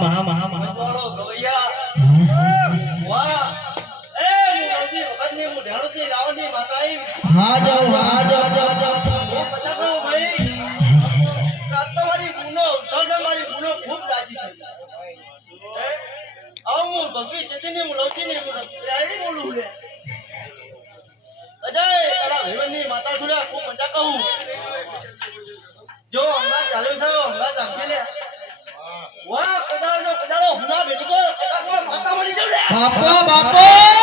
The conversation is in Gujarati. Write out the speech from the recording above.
બોલો ગવૈયા વાહ એ મુરજી વખતની મુઢાણોથી રાવણની માતાઈ હા જાઓ હું પછાડો ભાઈ તમારી ગુનો અવસર મારી ગુનો ખૂબ રાજી છે આવું હું ભગવી ચેતીની હું લવચીની હું રાયડી બોલું લે અજય તારા ભીવનની માતા સુડ્યા ખૂબ મજા કહું જો હમણાં ચાલ્યો છે હમણાં ચાલશે લે વાહ કદાળો હુના ભેટકો કદાળો માતા મળી જાવ લે બાપો